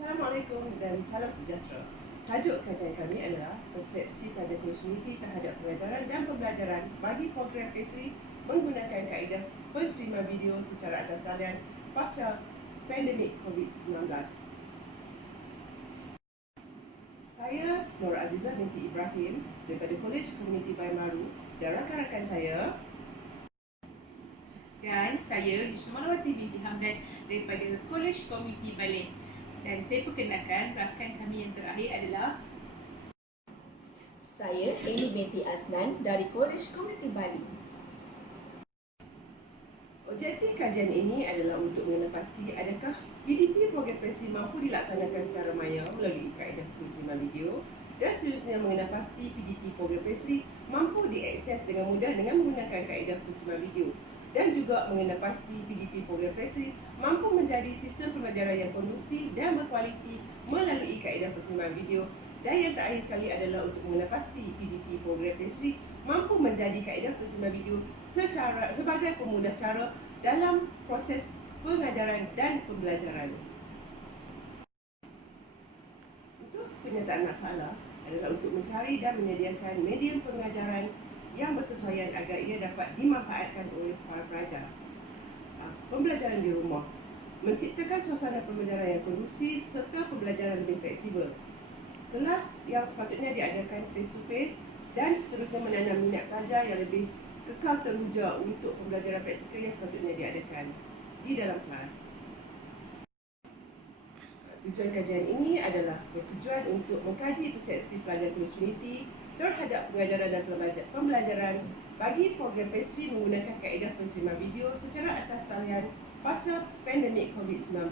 Assalamualaikum dan salam sejahtera. Tajuk kajian kami adalah persepsi kajian komuniti terhadap pengajaran dan pembelajaran bagi program PhD menggunakan kaedah penseriman video secara atas talian pasca pandemik COVID-19. Saya Nur Azizah binti Ibrahim daripada Kolej Komuniti Bayan dan rakan-rakan saya. Dan saya Yusmalawati binti Hamdan daripada Kolej Komuniti Bayan. Dan saya perkenalkan rakan kami yang terakhir adalah saya Amy binti Asnan dari Kolej Komuniti Bali. Objektif kajian ini adalah untuk mengenal pasti adakah PDP program PhD mampu dilaksanakan secara maya melalui kaedah penseriman video, dan seterusnya mengenal pasti PDP program PhD mampu diakses dengan mudah dengan menggunakan kaedah penseriman video, dan juga mengenal pasti PDP program PhD mampu menjadi sistem pembelajaran yang kondusif dan berkualiti melalui kaedah penseriman video, dan yang terakhir sekali adalah untuk mengenal pasti PDP program PhD mampu menjadi kaedah penseriman video sebagai pemudah cara dalam proses pengajaran dan pembelajaran. Untuk penyertaan masalah adalah untuk mencari dan menyediakan medium pengajaran yang bersesuaian agar ia dapat dimanfaatkan oleh para pelajar. Pembelajaran di rumah, menciptakan suasana pembelajaran yang kondusif serta pembelajaran lebih fleksibel. Kelas yang sepatutnya diadakan face to face dan seterusnya menanam minat pelajar yang lebih kekal teruja untuk pembelajaran praktikal yang sepatutnya diadakan di dalam kelas. Tujuan kajian ini adalah bertujuan untuk mengkaji persepsi pelajar komuniti terhadap pengajaran dan pembelajaran bagi program PhD menggunakan kaedah penseriman video secara atas talian pasca pandemik COVID-19.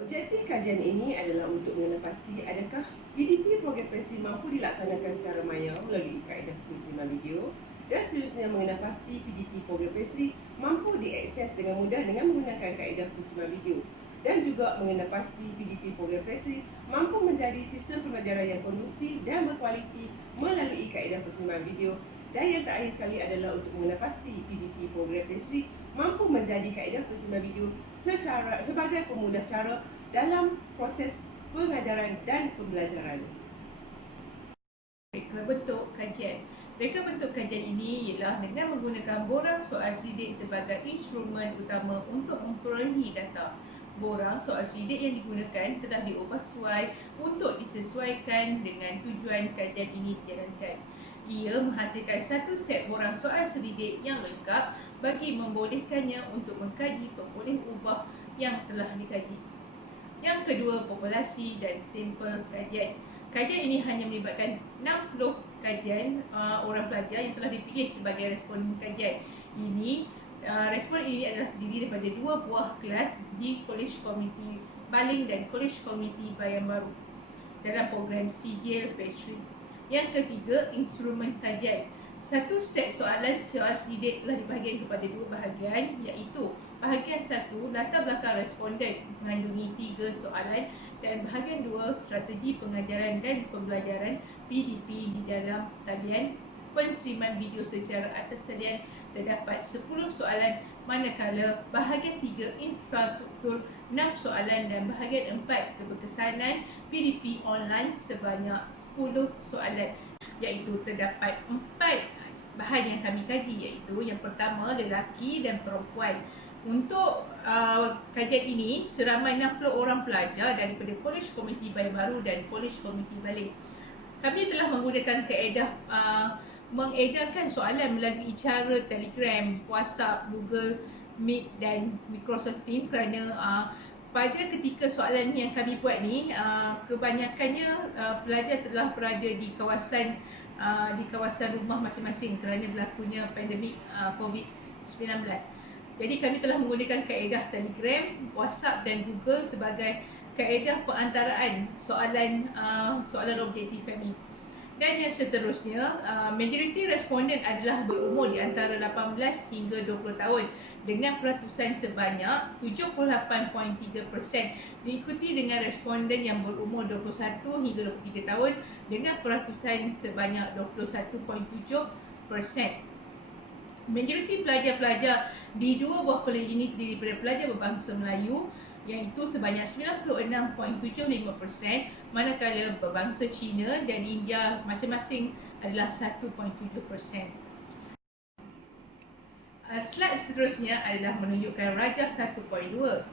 Objektif kajian ini adalah untuk mengenal pasti adakah PDP program PhD mampu dilaksanakan secara maya melalui kaedah penseriman video, dan seterusnya mengenal pasti PDP program PhD mampu diakses dengan mudah dengan menggunakan kaedah penseriman video, dan juga mengenal pasti PDP program PhD mampu menjadi sistem pembelajaran yang kondusif dan berkualiti melalui kaedah penseriman video, dan yang terakhir sekali adalah untuk mengenal pasti PDP program PhD mampu menjadi kaedah penseriman video sebagai pemudah cara dalam proses pengajaran dan pembelajaran. reka bentuk kajian. Reka bentuk kajian ini ialah dengan menggunakan borang soal sidik sebagai instrumen utama untuk memperolehi data. Borang soal sidik yang digunakan telah diubah sesuai untuk disesuaikan dengan tujuan kajian ini dijalankan. Ia menghasilkan satu set borang soal sidik yang lengkap bagi membolehkannya untuk mengkaji pemboleh ubah yang telah dikaji. Yang kedua, populasi dan sampel kajian. Kajian ini hanya melibatkan 60 kajian orang pelajar yang telah dipilih sebagai responden kajian. Respon ini adalah terdiri daripada 2 buah kelas di Kolej Komuniti Baling dan Kolej Komuniti Bayan Baru dalam program CGL PhD. Yang ketiga, instrumen kajian. Satu set soal sidik telah dibahagikan kepada 2 bahagian, iaitu bahagian 1, latar belakang responden mengandungi 3 soalan, dan bahagian 2, strategi pengajaran dan pembelajaran PDP di dalam talian penseriman video secara atas talian terdapat 10 soalan, manakala bahagian 3 infrastruktur 6 soalan, dan bahagian 4 keberkesanan PDP online sebanyak 10 soalan, iaitu terdapat 4 bahan yang kami kaji, iaitu yang pertama lelaki dan perempuan. Untuk kajian ini seramai 60 orang pelajar daripada Kolej Komuniti Bayan Baru dan Kolej Komuniti Baling. Kami telah menggunakan kaedah mengedarkan soalan melalui cara Telegram, WhatsApp, Google Meet dan Microsoft Teams kerana pada ketika soalan yang kami buat ni kebanyakannya pelajar telah berada di kawasan rumah masing-masing kerana berlakunya pandemik COVID-19. Jadi kami telah menggunakan kaedah Telegram, WhatsApp dan Google sebagai kaedah pengantaraan soalan objektif kami. Dan yang seterusnya, majoriti responden adalah berumur di antara 18 hingga 20 tahun dengan peratusan sebanyak 78.3%, diikuti dengan responden yang berumur 21 hingga 23 tahun dengan peratusan sebanyak 21.7%. Majoriti pelajar-pelajar di 2 buah kolej ini terdiri daripada pelajar berbangsa Melayu iaitu sebanyak 96.75%, manakala berbangsa China dan India masing-masing adalah 1.7%. Slide seterusnya adalah menunjukkan Raja 1.2,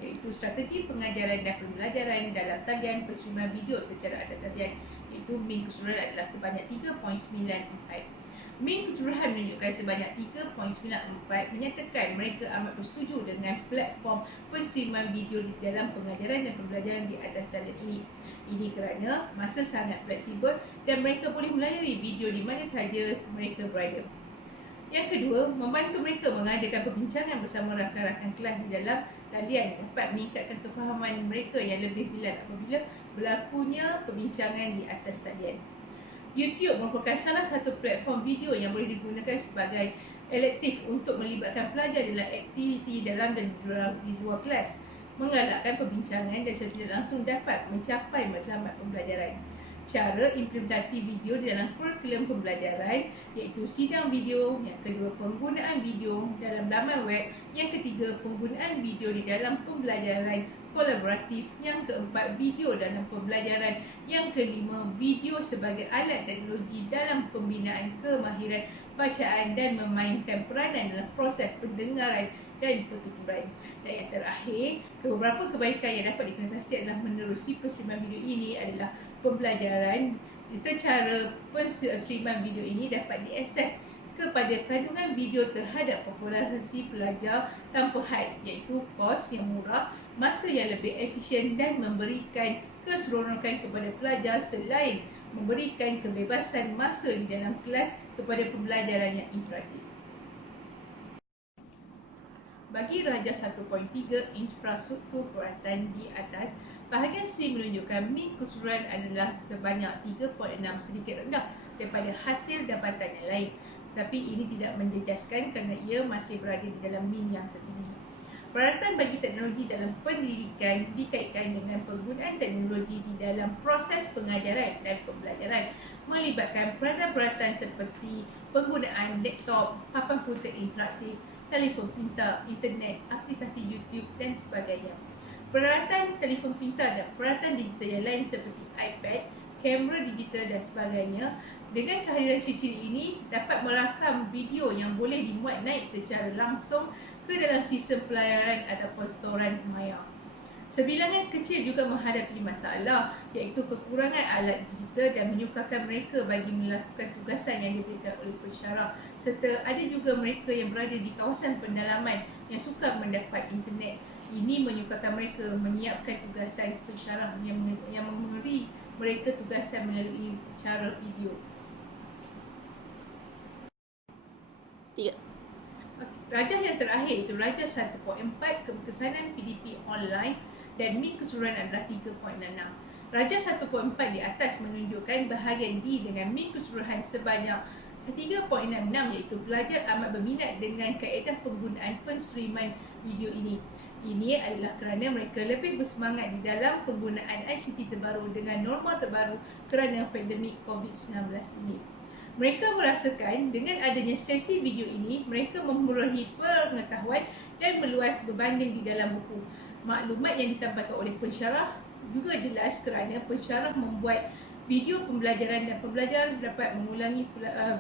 iaitu strategi pengajaran dan pembelajaran dalam talian perseriman video secara atas talian, iaitu min keseluruhan adalah sebanyak 3.94. Min keseluruhan menunjukkan sebanyak 3.94 menyatakan mereka amat bersetuju dengan platform perseriman video di dalam pengajaran dan pembelajaran di atas talian ini. Ini kerana masa sangat fleksibel dan mereka boleh melayari video di mana sahaja mereka berada. Yang kedua, membantu mereka mengadakan perbincangan bersama rakan-rakan kelas di dalam talian dapat meningkatkan kefahaman mereka yang lebih jelas apabila berlakunya perbincangan di atas talian. YouTube merupakan salah satu platform video yang boleh digunakan sebagai elektif untuk melibatkan pelajar dalam aktiviti dalam dan di luar kelas, menggalakkan perbincangan dan secara tidak langsung dapat mencapai matlamat pembelajaran. Cara implementasi video di dalam kurikulum pembelajaran iaitu sidang video, yang kedua penggunaan video dalam laman web, yang ketiga penggunaan video di dalam pembelajaran kolaboratif, yang keempat video dalam pembelajaran, yang kelima video sebagai alat teknologi dalam pembinaan kemahiran bacaan dan memainkan peranan dalam proses pendengaran dan pertuturan. Dan yang terakhir, beberapa kebaikan yang dapat dikonsentrasi adalah menerusi perseriman video ini adalah pembelajaran secara perseriman video ini dapat diakses kepada kandungan video terhadap populasi pelajar tanpa had, iaitu kos yang murah, masa yang lebih efisien dan memberikan keseronokan kepada pelajar selain memberikan kebebasan masa di dalam kelas kepada pembelajaran yang interaktif. Bagi Raja 1.3 infrastruktur peralatan di atas, bahagian C menunjukkan min keseluruhan adalah sebanyak 3.6, sedikit rendah daripada hasil dapatan yang lain. Tapi ini tidak menjejaskan kerana ia masih berada di dalam min yang tertinggi. Peralatan bagi teknologi dalam pendidikan dikaitkan dengan penggunaan teknologi di dalam proses pengajaran dan pembelajaran, melibatkan peralatan seperti penggunaan laptop, papan putih interaktif, telefon pintar, internet, aplikasi YouTube dan sebagainya. Peralatan telefon pintar dan peralatan digital yang lain seperti iPad, kamera digital dan sebagainya dengan kehadiran ciri-ciri ini dapat merakam video yang boleh dimuat naik secara langsung ke dalam sistem pelayaran ataupun storan maya. Sebilangan kecil juga menghadapi masalah iaitu kekurangan alat digital dan menyukarkan mereka bagi melakukan tugasan yang diberikan oleh pensyarah, serta ada juga mereka yang berada di kawasan pendalaman yang sukar mendapat internet. Ini menyukarkan mereka menyiapkan tugasan pensyarah yang memberi mereka tugasan melalui cara video. 3. Rajah yang terakhir itu Rajah 1.4, kekesanan PDP online dan min keseluruhan adalah 3.66. Rajah 1.4 di atas menunjukkan bahagian D dengan min keseluruhan sebanyak 3.66, iaitu pelajar amat berminat dengan kaedah penggunaan penseriman video ini. Ini adalah kerana mereka lebih bersemangat di dalam penggunaan ICT terbaru dengan norma terbaru kerana pandemik COVID-19 ini. Mereka merasakan dengan adanya sesi video ini, mereka memperolehi pengetahuan dan meluas berbanding di dalam buku. Maklumat yang disampaikan oleh pensyarah juga jelas kerana pensyarah membuat video pembelajaran dan pembelajar dapat mengulangi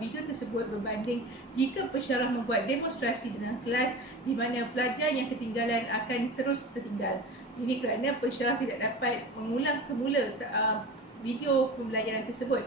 video tersebut berbanding jika pensyarah membuat demonstrasi dalam kelas di mana pelajar yang ketinggalan akan terus tertinggal. Ini kerana pensyarah tidak dapat mengulang semula video pembelajaran tersebut.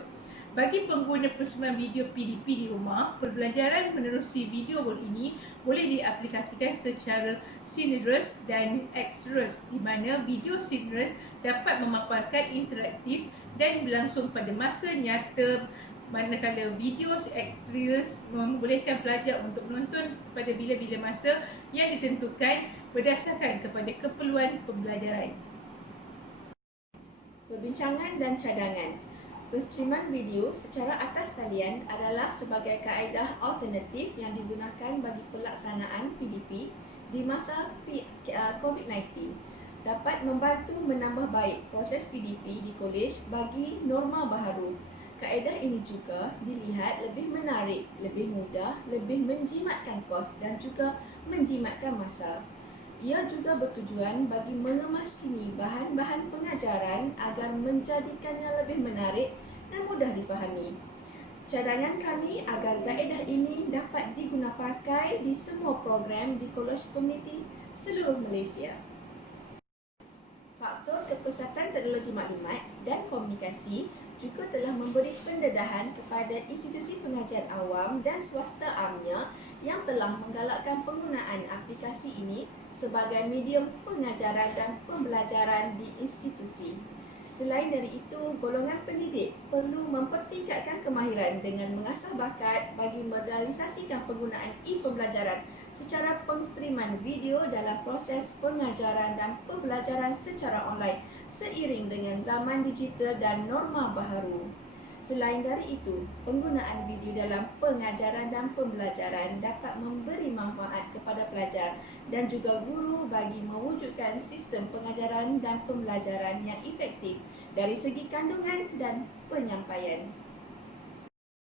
Bagi pengguna perseriman video PDP di rumah, pembelajaran menerusi video ini boleh diaplikasikan secara synchronous dan asynchronous, di mana video synchronous dapat memaparkan interaktif dan berlangsung pada masa nyata, manakala video asynchronous membolehkan pelajar untuk menonton pada bila-bila masa yang ditentukan berdasarkan kepada keperluan pembelajaran. Perbincangan dan cadangan. Penseriman video secara atas talian adalah sebagai kaedah alternatif yang digunakan bagi pelaksanaan PDP di masa COVID-19. Dapat membantu menambah baik proses PDP di kolej bagi norma baharu. Kaedah ini juga dilihat lebih menarik, lebih mudah, lebih menjimatkan kos dan juga menjimatkan masa. Ia juga bertujuan bagi mengemaskini bahan-bahan pengajaran agar menjadikannya lebih menarik dan mudah difahami. Cadangan kami agar kaedah ini dapat digunapakai di semua program di Kolej Komuniti seluruh Malaysia. Faktor kepesatan teknologi maklumat dan komunikasi juga telah memberi pendedahan kepada institusi pengajar awam dan swasta amnya yang telah menggalakkan penggunaan aplikasi ini sebagai medium pengajaran dan pembelajaran di institusi. Selain dari itu, golongan pendidik perlu mempertingkatkan kemahiran dengan mengasah bakat bagi merealisasikan penggunaan e-pembelajaran secara penstriman video dalam proses pengajaran dan pembelajaran secara online seiring dengan zaman digital dan norma baharu. Selain dari itu, penggunaan video dalam pengajaran dan pembelajaran dapat memberi manfaat kepada pelajar dan juga guru bagi mewujudkan sistem pengajaran dan pembelajaran yang efektif dari segi kandungan dan penyampaian.